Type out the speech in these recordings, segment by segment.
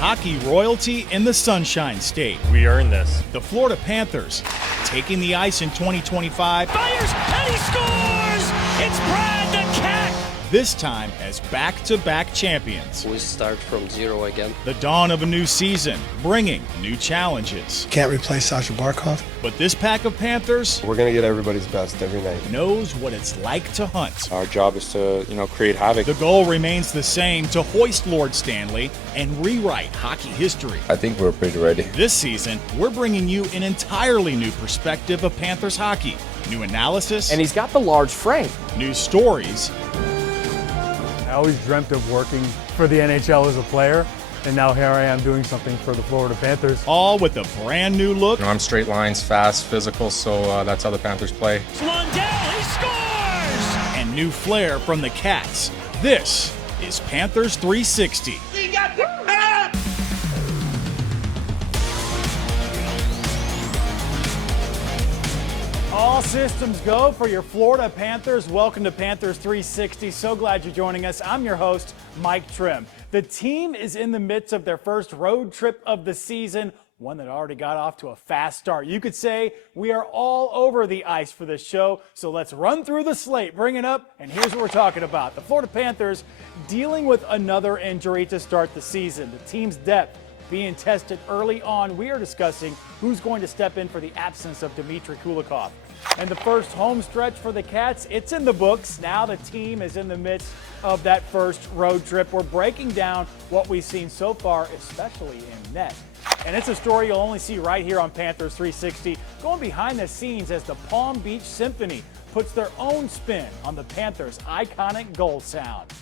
hockey royalty in the Sunshine State. We earned this. The Florida Panthers taking the ice in 2025. Fires and he scores! It's Brad the Cat! This time as back-to-back champions. We start from zero again. The dawn of a new season, bringing new challenges. Can't replace Sasha Barkov. But this pack of Panthers we're going to get everybody's best every night. knows what it's like to hunt. Our job is to, create havoc. The goal remains the same, to hoist Lord Stanley and rewrite hockey history. I think we're pretty ready. This season, we're bringing you an entirely new perspective of Panthers hockey. New analysis, And he's got the large frame. new stories, I always dreamt of working for the NHL as a player, and now here I am doing something for the Florida Panthers. all with a brand new look. I'm straight lines, fast, physical, so that's how the Panthers play. Lundell, he scores! And new flair from the Cats. This is Panthers 360. All systems go for your Florida Panthers. Welcome to Panthers 360. So glad you're joining us. I'm your host, Mike Trim. The team is in the midst of their first road trip of the season, one that already got off to a fast start. You could say we are all over the ice for this show, so let's run through the slate, bring it up, and here's what we're talking about. The Florida Panthers dealing with another injury to start the season. The team's depth being tested early on. We are discussing who's going to step in for the absence of Dmitry Kulikov. And the first home stretch for the Cats, it's in the books. Now the team is in the midst of that first road trip. We're breaking down what we've seen so far, especially in net. And it's a story you'll only see right here on Panthers 360, going behind the scenes as the Palm Beach Symphony puts their own spin on the Panthers' iconic goal sound.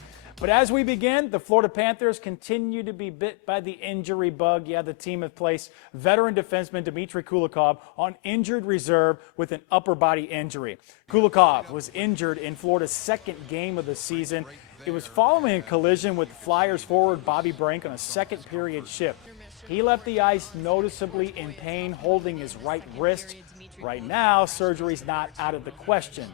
But as we begin, the Florida Panthers continue to be bit by the injury bug. Yeah, the team has placed veteran defenseman Dmitry Kulikov on injured reserve with an upper body injury. Kulikov was injured in Florida's second game of the season. It was following a collision with Flyers forward Bobby Brink on a second period shift. He left the ice noticeably in pain, holding his right wrist. Right now, surgery's not out of the question.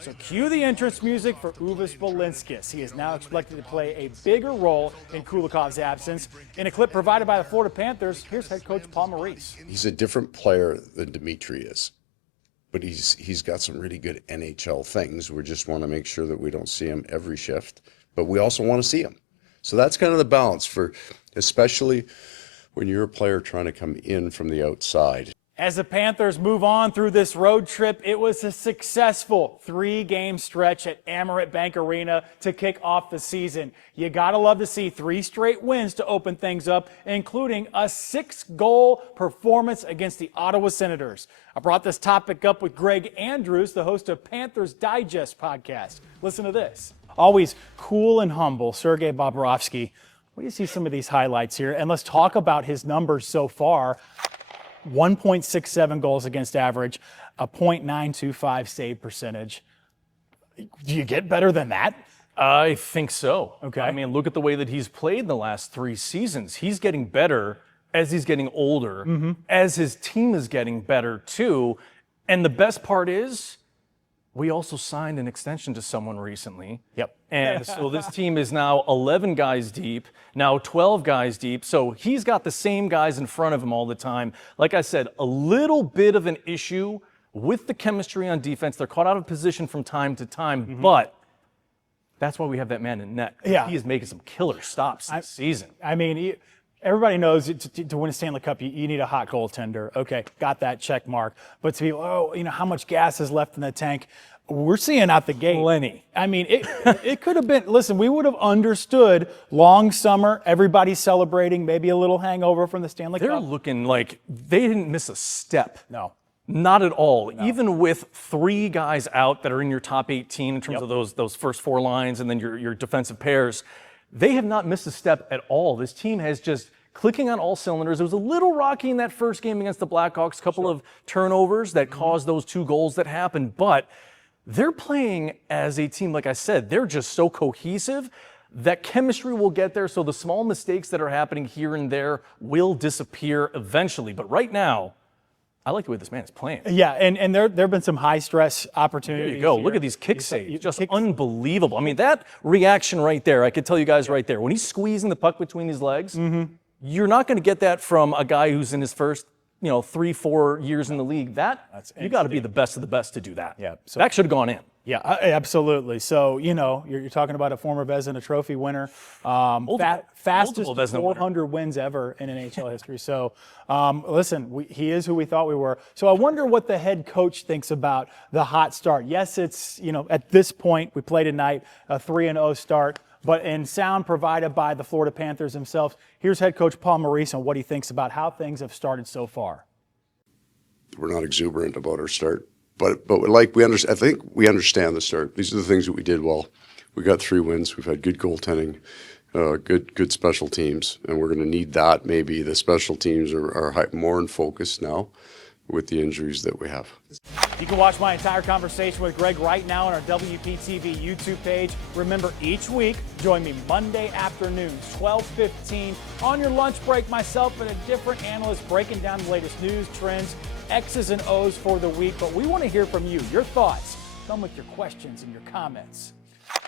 So cue the entrance music for Uvis Balinskis. He is now expected to play a bigger role in Kulikov's absence. In a clip provided by the Florida Panthers, here's head coach Paul Maurice. He's a different player than Dmitry is, but he's got some really good NHL things. We just want to make sure that we don't see him every shift, but we also want to see him. So that's kind of the balance for, especially when you're a player trying to come in from the outside. As the Panthers move on through this road trip, it was a successful 3-game stretch at Amerant Bank Arena to kick off the season. You gotta love to see 3 straight wins to open things up, including a 6-goal performance against the Ottawa Senators. I brought this topic up with Greg Andrews, the host of Panthers Digest podcast. Listen to this. Always cool and humble, Sergei Bobrovsky. What do you see some of these highlights here? And let's talk about his numbers so far. 1.67 goals against average, a .925 save percentage. Do you get better than that? I think so. Okay. I mean, look at the way that he's played in the last 3 seasons. He's getting better as he's getting older, as his team is getting better too. And the best part is, we also signed an extension to someone recently. Yep. And so this team is now 11 guys deep, now 12 guys deep. So he's got the same guys in front of him all the time. Like I said, a little bit of an issue with the chemistry on defense. They're caught out of position from time to time, but that's why we have that man in net. Yeah. He is making some killer stops this season. I mean, everybody knows to win a Stanley Cup, you need a hot goaltender. Okay, got that check mark. But to be, how much gas is left in the tank? We're seeing out the gate. Plenty. I mean, it could have been, listen, we would have understood long summer, everybody celebrating, maybe a little hangover from the Stanley Cup. They're looking like they didn't miss a step. No. Not at all. No. Even with 3 guys out that are in your top 18 in terms of those first 4 lines and then your defensive pairs, they have not missed a step at all. This team has just clicking on all cylinders. It was a little rocky in that first game against the Blackhawks, a couple of turnovers that caused those 2 goals that happened, but they're playing as a team, like I said, they're just so cohesive that chemistry will get there, so the small mistakes that are happening here and there will disappear eventually. But right now, I like the way this man is playing. Yeah, and there have been some high-stress opportunities. There you go. Here. Look at these kick saves. Just unbelievable. I mean, that reaction right there, I could tell you guys right there, when he's squeezing the puck between his legs, You're not going to get that from a guy who's in his first 3-4 years in the league. You got to be the best of the best to do that. Yeah, so that should have gone in. Yeah, absolutely. So, you're talking about a former Vezina Trophy winner, fastest 400 wins ever in NHL history. So, listen, he is who we thought we were. So I wonder what the head coach thinks about the hot start. Yes, it's, at this point, we play tonight, a 3-0 start, but in sound provided by the Florida Panthers themselves. Here's head coach Paul Maurice on what he thinks about how things have started so far. We're not exuberant about our start. But we understand. I think we understand the start. These are the things that we did well. We got 3 wins. We've had good goaltending, good special teams, and we're going to need that. Maybe the special teams are more in focus now with the injuries that we have. You can watch my entire conversation with Greg right now on our WPTV YouTube page. Remember, each week, join me Monday afternoons, 12:15, on your lunch break. Myself and a different analyst breaking down the latest news, trends, X's and O's for the week. But we want to hear from you. Your thoughts. Come with your questions and your comments.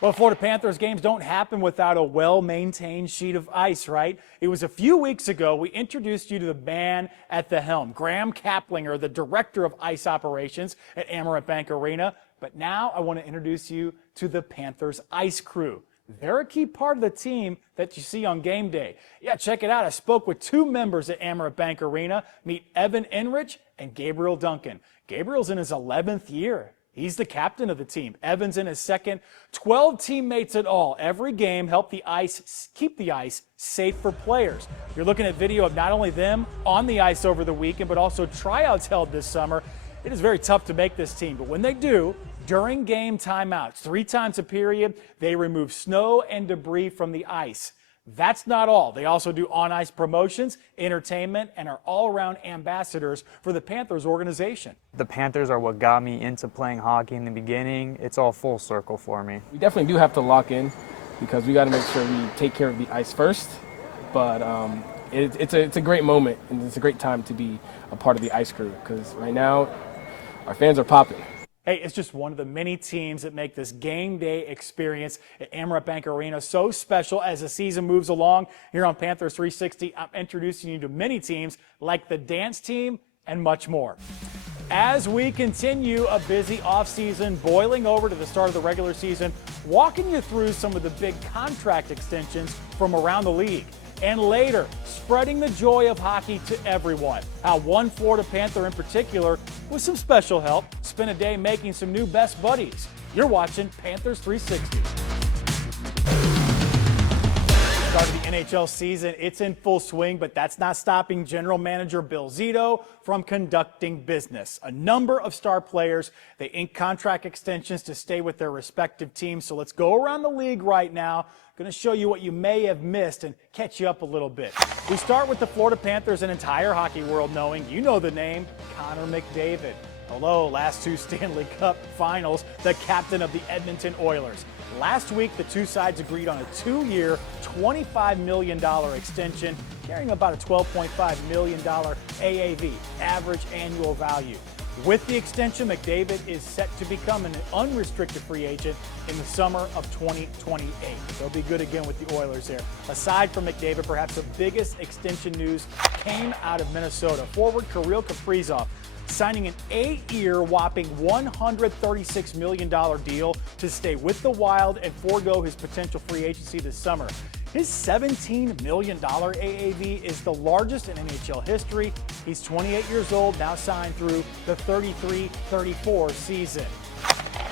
Well, Florida Panthers games don't happen without a well-maintained sheet of ice, right? It was a few weeks ago we introduced you to the man at the helm, Graham Kaplinger, the director of ice operations at Amerant Bank Arena. But now I want to introduce you to the Panthers ice crew. They're a key part of the team that you see on game day. Yeah, check it out. I spoke with 2 members at Amerant Bank Arena. Meet Evan Enrich and Gabriel Duncan. Gabriel's in his 11th year. He's the captain of the team. Evan's in his second. 12 teammates in all. Every game help keep the ice safe for players. You're looking at video of not only them on the ice over the weekend, but also tryouts held this summer. It is very tough to make this team, but when they do, during game timeouts, 3 times a period, they remove snow and debris from the ice. That's not all. They also do on-ice promotions, entertainment, and are all-around ambassadors for the Panthers organization. The Panthers are what got me into playing hockey in the beginning. It's all full circle for me. We definitely do have to lock in because we got to make sure we take care of the ice first. But it's a great moment, and it's a great time to be a part of the ice crew because right now our fans are popping. Hey, it's just one of the many teams that make this game day experience at Amerant Bank Arena so special. As the season moves along here on Panthers 360, I'm introducing you to many teams like the dance team and much more. As we continue a busy offseason, boiling over to the start of the regular season, walking you through some of the big contract extensions from around the league. And later, spreading the joy of hockey to everyone. How one Florida Panther in particular, with some special help, spent a day making some new best buddies. You're watching Panthers 360. Start of the NHL season, it's in full swing, but that's not stopping General Manager Bill Zito from conducting business. A number of star players, they ink contract extensions to stay with their respective teams. So let's go around the league right now. Going to show you what you may have missed and catch you up a little bit. We start with the Florida Panthers, an entire hockey world knowing, you know the name, Connor McDavid. Hello, last 2 Stanley Cup finals, the captain of the Edmonton Oilers. Last week, the 2 sides agreed on a 2-year, $25 million extension, carrying about a $12.5 million AAV, average annual value. With the extension, McDavid is set to become an unrestricted free agent in the summer of 2028. They'll be good again with the Oilers there. Aside from McDavid, perhaps the biggest extension news came out of Minnesota. Forward Kirill Kaprizov signing an 8-year whopping $136 million deal to stay with the Wild and forego his potential free agency this summer. His $17 million AAV is the largest in NHL history. He's 28 years old, now signed through the 33-34 season.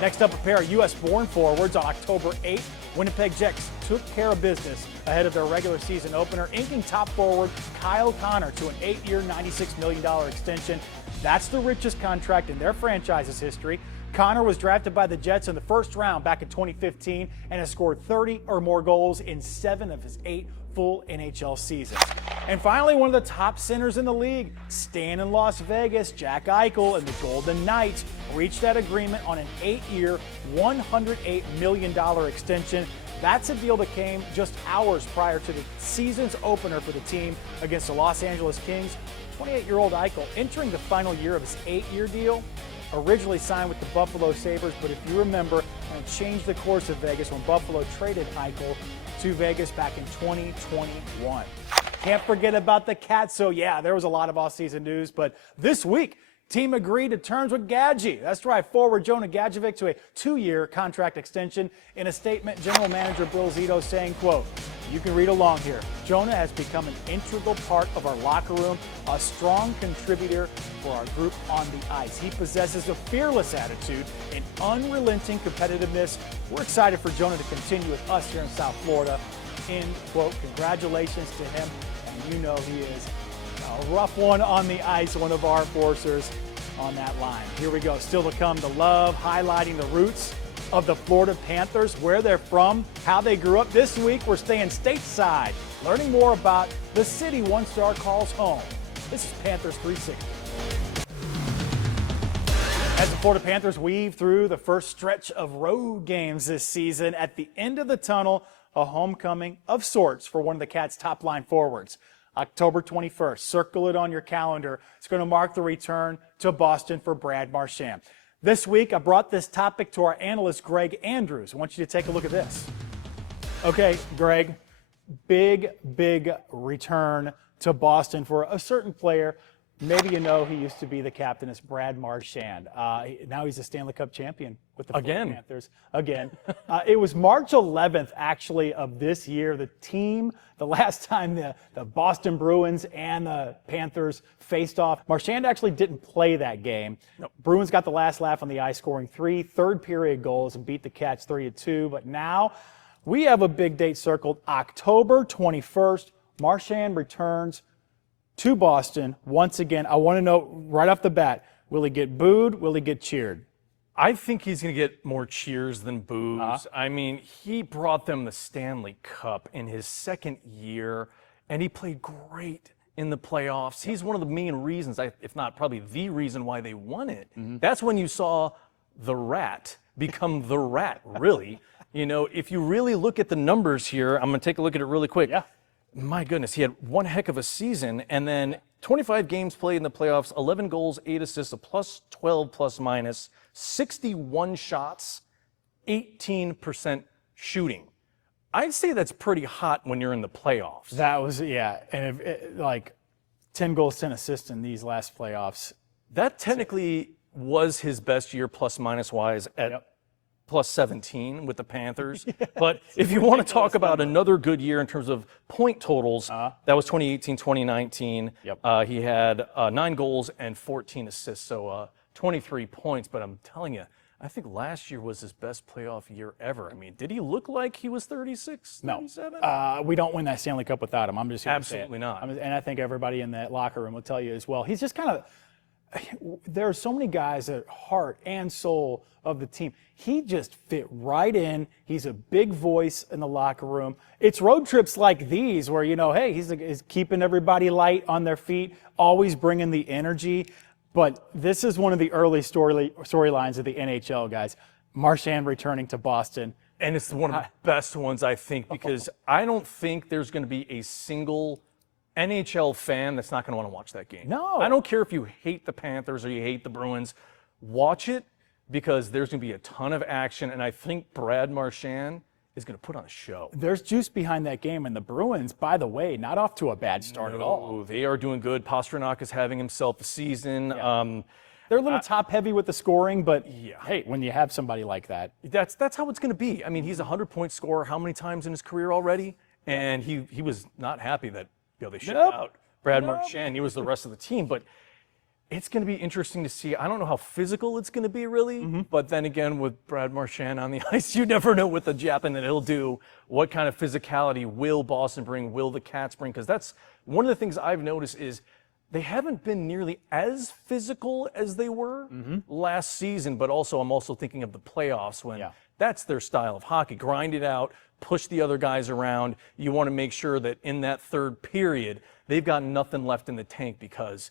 Next up, a pair of U.S.-born forwards on October 8th. Winnipeg Jets took care of business ahead of their regular season opener, inking top forward Kyle Connor to an 8-year, $96 million extension. That's the richest contract in their franchise's history. Connor was drafted by the Jets in the first round back in 2015 and has scored 30 or more goals in 7 of his 8 full NHL seasons. And finally, one of the top centers in the league, staying in Las Vegas, Jack Eichel and the Golden Knights reached that agreement on an 8-year, $108 million extension. That's a deal that came just hours prior to the season's opener for the team against the Los Angeles Kings. 28-year-old Eichel entering the final year of his 8-year deal, originally signed with the Buffalo Sabres, but if you remember, it changed the course of Vegas when Buffalo traded Eichel to Vegas back in 2021. Can't forget about the Cats. So, yeah, there was a lot of off-season news. But this week, team agreed to terms with Gadji. That's right, forward Jonah Gadjevic to a 2-year contract extension. In a statement, General Manager Bill Zito saying, quote, you can read along here. Jonah has become an integral part of our locker room, a strong contributor for our group on the ice. He possesses a fearless attitude and unrelenting competitiveness. We're excited for Jonah to continue with us here in South Florida. End quote. Congratulations to him. And you know he is a rough one on the ice, one of our enforcers on that line. Here we go. Still to come, the love, highlighting the roots of the Florida Panthers, where they're from, how they grew up. This week, we're staying stateside, learning more about the city One Star calls home. This is Panthers 360. As the Florida Panthers weave through the first stretch of road games this season, at the end of the tunnel, a homecoming of sorts for one of the Cats' top line forwards. October 21st, circle it on your calendar. It's going to mark the return to Boston for Brad Marchand. This week, I brought this topic to our analyst, Greg Andrews. I want you to take a look at this. Okay, Greg, big return to Boston for a certain player. Maybe you know he used to be the captain. It's Brad Marchand. Now he's a Stanley Cup champion with the Florida Panthers. Again. It was March 11th, actually, of this year. The last time the Boston Bruins and the Panthers faced off, Marchand actually didn't play that game. Nope. Bruins got the last laugh on the ice, scoring 3 third-period goals and beat the Cats 3-2. But now we have a big date circled, October 21st. Marchand returns to Boston once again. I want to know right off the bat, will he get booed? Will he get cheered? I think he's going to get more cheers than boos. I mean, he brought them the Stanley Cup in his second year, and he played great in the playoffs. He's one of the main reasons, if not probably the reason why they won it. That's when you saw the Rat become the Rat, really. You know, if you really look at the numbers here, I'm going to take a look at it really quick. Yeah. My goodness, he had one heck of a season, and then 25 games played in the playoffs, 11 goals, 8 assists, a plus 12 plus minus, 61 shots, 18% shooting. I'd say that's pretty hot when you're in the playoffs. That was, yeah, and like 10 goals, 10 assists in these last playoffs. That technically was his best year plus minus wise at plus 17 with the Panthers. But if you want to talk about another good year in terms of point totals, that was 2018-2019. He had 9 goals and 14 assists, so 23 points. But I'm telling you, I think last year was his best playoff year ever. I mean, did he look like he was 36, 37? No. We don't win that Stanley Cup without him. I'm just here Absolutely not. And I think everybody in that locker room will tell you as well. He's just kind of, there are so many guys at heart and soul of the team. He just fit right in. He's a big voice in the locker room. It's road trips like these where, you know, hey, he's keeping everybody light on their feet, always bringing the energy. But this is one of the early storylines of the NHL, guys. Marchand returning to Boston. And it's one of the best ones, I think, because I don't think there's going to be a single NHL fan that's not going to want to watch that game. No. I don't care if you hate the Panthers or you hate the Bruins. Watch it because there's going to be a ton of action, and I think Brad Marchand is going to put on a show. There's juice behind that game, and the Bruins, by the way, not off to a bad start at all. They are doing good. Pastrnak is having himself a season. They're a little top-heavy with the scoring, but hey, when you have somebody like that. That's how it's going to be. I mean, he's a 100-point scorer how many times in his career already? And he was not happy that they shipped out Brad Marchand. He was the rest of the team. But it's going to be interesting to see. I don't know how physical it's going to be, really. But then again, with Brad Marchand on the ice, you never know what the Japan that he'll do. What kind of physicality will Boston bring? Will the Cats bring? Because that's one of the things I've noticed is they haven't been nearly as physical as they were last season. But also, I'm also thinking of the playoffs when that's their style of hockey. Grind it out, push the other guys around. You want to make sure that in that third period, they've got nothing left in the tank because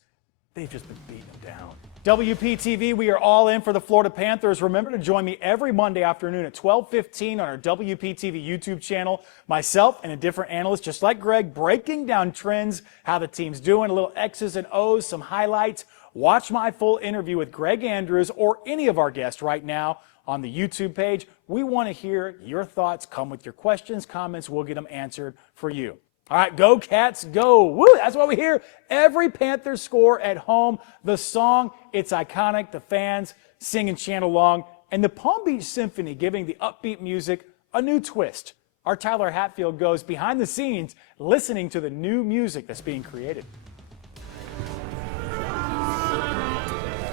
they've just been beating them down. WPTV, we are all in for the Florida Panthers. Remember to join me every Monday afternoon at 12:15 on our WPTV YouTube channel. Myself and a different analyst, just like Greg, breaking down trends, how the team's doing, a little X's and O's, some highlights. Watch my full interview with Greg Andrews or any of our guests right now on the YouTube page. We want to hear your thoughts. Come with your questions, comments. We'll get them answered for you. All right, go Cats, go. Woo, that's what we hear every Panthers score at home. The song, it's iconic. The fans sing and chant along. And the Palm Beach Symphony giving the upbeat music a new twist. Our Tyler Hatfield goes behind the scenes listening to the new music that's being created.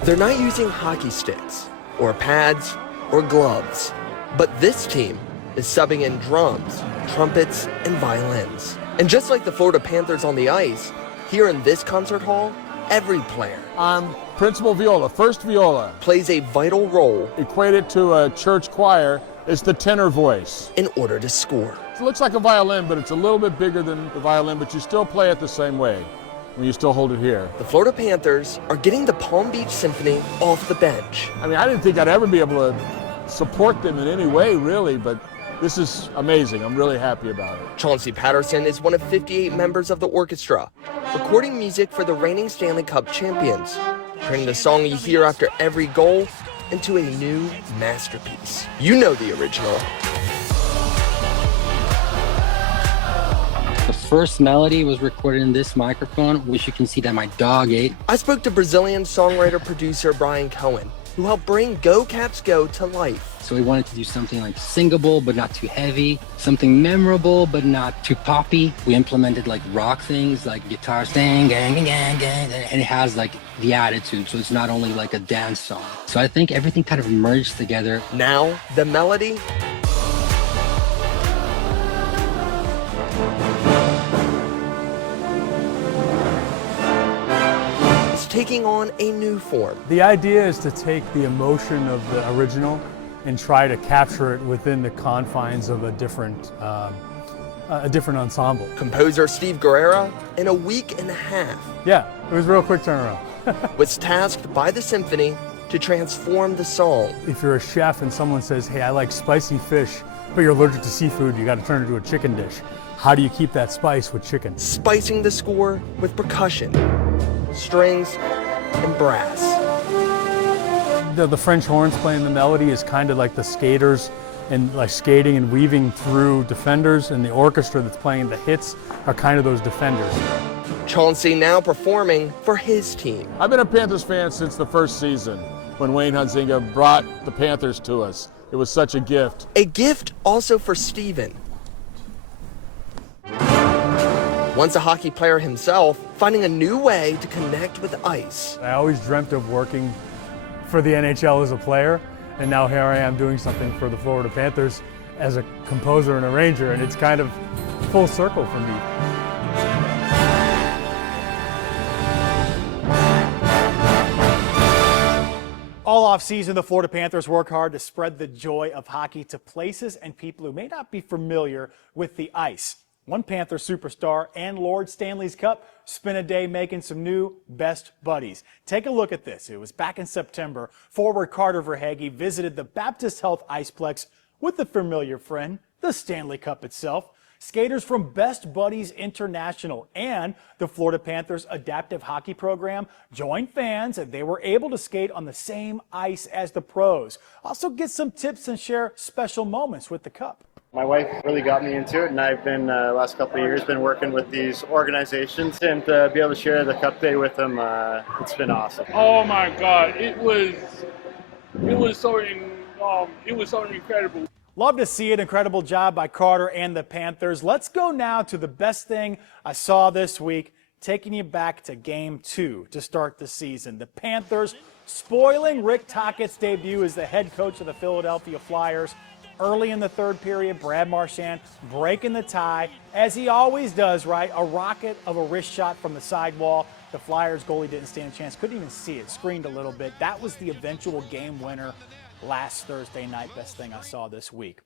They're not using hockey sticks or pads or gloves, but this team is subbing in drums, trumpets, and violins. And just like the Florida Panthers on the ice, here in this concert hall, every player principal viola, first viola, plays a vital role. Equated to a church choir, it's the tenor voice. In order to score. It looks like a violin, but it's a little bit bigger than the violin, but you still play it the same way when you still hold it here. The Florida Panthers are getting the Palm Beach Symphony off the bench. I mean, I didn't think I'd ever be able to support them in any way, really, but this is amazing. I'm really happy about it. Chauncey Patterson is one of 58 members of the orchestra, recording music for the reigning Stanley Cup champions, turning the song you hear after every goal into a new masterpiece. You know the original. The first melody was recorded in this microphone, which you can see that my dog ate. I spoke to Brazilian songwriter-producer Brian Cohen, who helped bring Go Cats Go to life. So we wanted to do something like singable, but not too heavy, something memorable, but not too poppy. We implemented like rock things, like guitars, dang, gang, gang, gang, gang, and it has like the attitude. So it's not only like a dance song. So I think everything kind of merged together. Now, the melody is taking on a new form. The idea is to take the emotion of the original and try to capture it within the confines of a different ensemble. Composer Steve Guerrera, in a week and a half, Yeah, it was a real quick turnaround. was tasked by the symphony to transform the song. If you're a chef and someone says, hey, I like spicy fish, but you're allergic to seafood, you got to turn it into a chicken dish. How do you keep that spice with chicken? Spicing the score with percussion, strings, and brass. The French horns playing the melody is kind of like the skaters and like skating and weaving through defenders, and the orchestra that's playing the hits are kind of those defenders. Chauncey now performing for his team. I've been a Panthers fan since the first season when Wayne Hunzinga brought the Panthers to us. It was such a gift. A gift also for Steven. Once a hockey player himself, finding a new way to connect with ice. I always dreamt of working for the NHL as a player, and now here I am doing something for the Florida Panthers as a composer and arranger, and it's kind of full circle for me. All off-season, the Florida Panthers work hard to spread the joy of hockey to places and people who may not be familiar with the ice. One Panther superstar and Lord Stanley's Cup spent a day making some new best buddies. Take a look at this. It was back in September. Forward Carter Verhaeghe visited the Baptist Health Iceplex with the familiar friend, the Stanley Cup itself. Skaters from Best Buddies International and the Florida Panthers Adaptive Hockey Program joined fans, and they were able to skate on the same ice as the pros. Also get some tips and share special moments with the Cup. My wife really got me into it, and I've been last couple of years been working with these organizations, and to be able to share the Cup Day with them, it's been awesome. Oh my God, it was so incredible. Love to see it. Incredible job by Carter and the Panthers. Let's go now to the best thing I saw this week, taking you back to Game 2 to start the season. The Panthers spoiling Rick Tockett's debut as the head coach of the Philadelphia Flyers. Early in the third period, Brad Marchand breaking the tie, as he always does, right? A rocket of a wrist shot from the sidewall. The Flyers goalie didn't stand a chance, couldn't even see it, screened a little bit. That was the eventual game winner last Thursday night. Best thing I saw this week.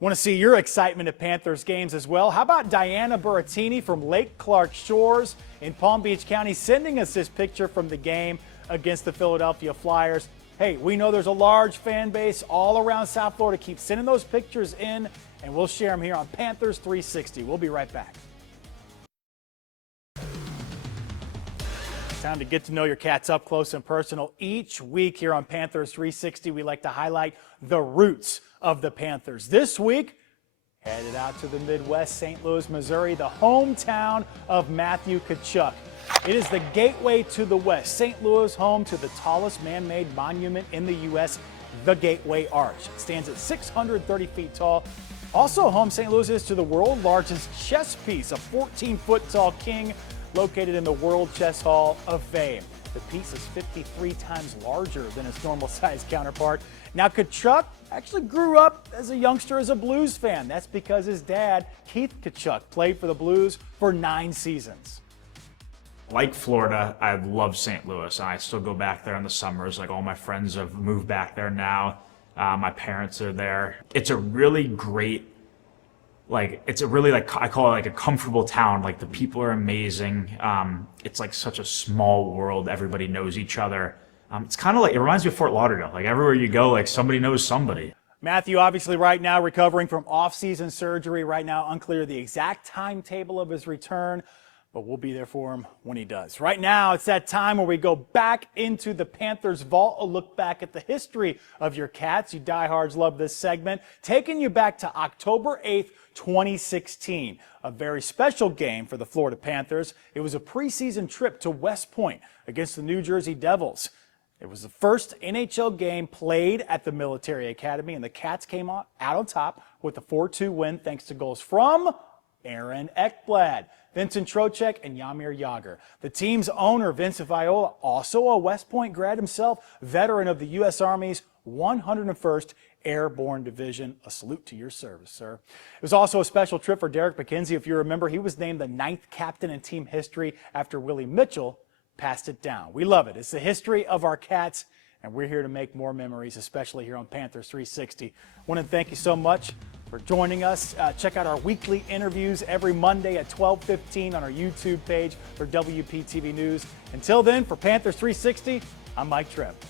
Want to see your excitement at Panthers games as well? How about Diana Burattini from Lake Clark Shores in Palm Beach County sending us this picture from the game against the Philadelphia Flyers? Hey, we know there's a large fan base all around South Florida. Keep sending those pictures in, and we'll share them here on Panthers 360. We'll be right back. Time to get to know your cats up close and personal. Each week here on Panthers 360, we like to highlight the roots of the Panthers. This week, Headed out to the Midwest, St. Louis, Missouri, the hometown of Matthew Tkachuk. It is the gateway to the West. St. Louis, home to the tallest man-made monument in the U.S., the Gateway Arch. It stands at 630 feet tall. Also home, St. Louis is to the world's largest chess piece, a 14-foot tall king located in the World Chess Hall of Fame. The piece is 53 times larger than its normal-sized counterpart. Now, Tkachuk actually grew up as a youngster as a Blues fan. That's because his dad, Keith Tkachuk, played for the Blues for 9 seasons. Like Florida, I love St. Louis. I still go back there in the summers. Like, all my friends have moved back there now. My parents are there. It's a really great, I call it like a comfortable town. Like, the people are amazing. It's like such a small world. Everybody knows each other. It's kind of like, it reminds me of Fort Lauderdale. Like, everywhere you go, like, somebody knows somebody. Matthew, obviously right now recovering from off-season surgery. Right now unclear the exact timetable of his return, but we'll be there for him when he does. Right now, it's that time where we go back into the Panthers vault, a look back at the history of your Cats. You diehards love this segment, taking you back to October 8th, 2016, a very special game for the Florida Panthers. It was a preseason trip to West Point against the New Jersey Devils. It was the first NHL game played at the Military Academy, and the Cats came out on top with a 4-2 win thanks to goals from Aaron Ekblad, Vincent Trocheck, and Jaromir Jagr. The team's owner, Vincent Viola, also a West Point grad himself, veteran of the U.S. Army's 101st Airborne Division. A salute to your service, sir. It was also a special trip for Derek McKenzie. If you remember, he was named the 9th captain in team history after Willie Mitchell passed it down. We love it. It's the history of our Cats, and we're here to make more memories, especially here on Panthers 360. I want to thank you so much for joining us. Check out our weekly interviews every Monday at 12:15 on our YouTube page for WPTV News. Until then, for Panthers 360, I'm Mike Tripp.